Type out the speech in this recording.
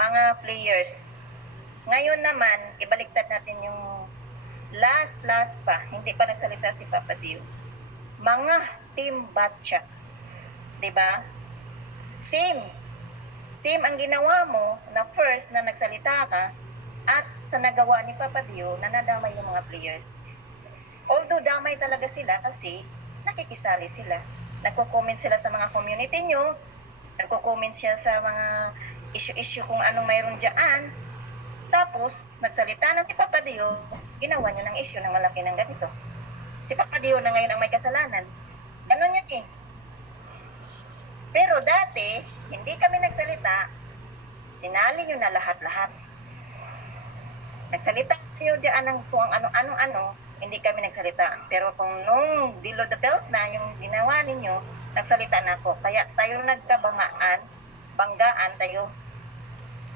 mga players. Ngayon naman, ibaliktad natin yung last pa, hindi pa nagsalita si Papa Dio. Mga Team Batcha. 'Di ba? Same ang ginawa mo na first na nagsalita ka at sa nagawa ni Papa Dio na nadamay yung mga players. Although damay talaga sila kasi nakikisali sila. Nagko-comment sila sa mga community nyo, nagko-comment siya sa mga issue kung anong mayroon dyan. Tapos, nagsalita na si Papa Dio, ginawa niya ng issue ng malaki ng ganito. Si Papa Dio na ngayon ang may kasalanan. Ganon yun eh. Pero dati, hindi kami nagsalita, sinali nyo na lahat-lahat. Nagsalita kayo diyan ng kung ano-ano, hindi kami nagsalita. Pero kung nung below the belt na yung ginawa ninyo, nagsalita na ako. Kaya tayo nagkabanggaan, banggaan tayo